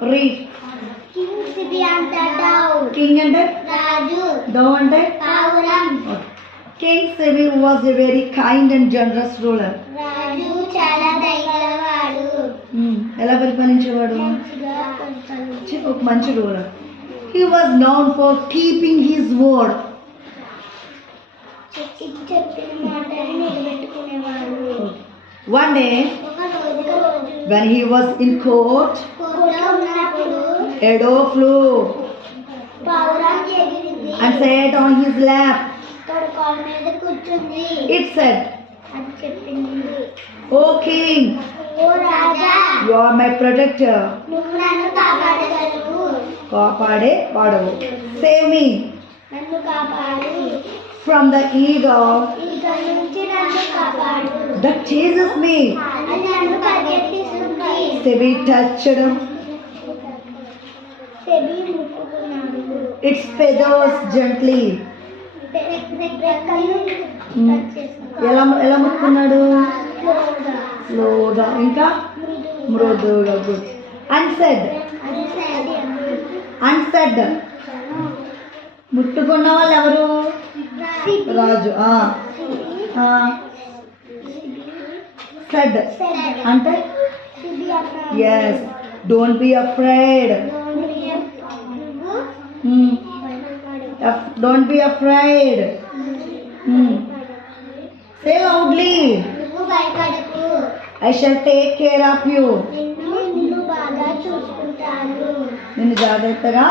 Read. King Sibi anta down. King ante Raju. down ante Pauram. King Sibi was a very kind and generous ruler. Raju చాలా దయగలవాడు. ఎలా పరిపాలించేవాడు? మంచిగా పరిపాలించాడు. ఒక మంచి ruler. He was known for keeping his word. చెప్పిన మాటని నిలబెట్టుకునేవాడు. One day, ఒక రోజు when he was in court, కోటలో ఉన్నప్పుడు a dove flew పావురం ఎగిరింది. and sat on his lap. తన కాళ్ళ మీద కూర్చుంది. It said, అది చెప్పింది, "O king, oh Raja, you are my protector." నువ్వు నన్ను కాపాడగలవు. కాపాడే వాడవు. Save me నన్ను కాపాడు. from the eagle ఇక నుంచి నన్ను కాపాడు. that chases me. అది నన్ను పరిగెత్తిస్తుంది. Sibi touched సెబి ముట్టుకున్నాడు. its feathers gently. రెక్కలు టచ్ చేసుకున్నాడు. ఎలా ముట్టుకున్నాడు? స్లోగా, స్లోగా, ఇంకా మృదువుగా. గుడ్. And said, అది సైడ్ and said, ముట్టుకున్న వాళ్ళు ఎవరు? రాజు. said అంటే yes, don't be afraid. Don't be afraid. Say loudly, నువ్వు భయపడకు, I shall take care of you. నిన్ను బాగా చూసుకుంటాను. నిన్ను జాగ్రత్తగా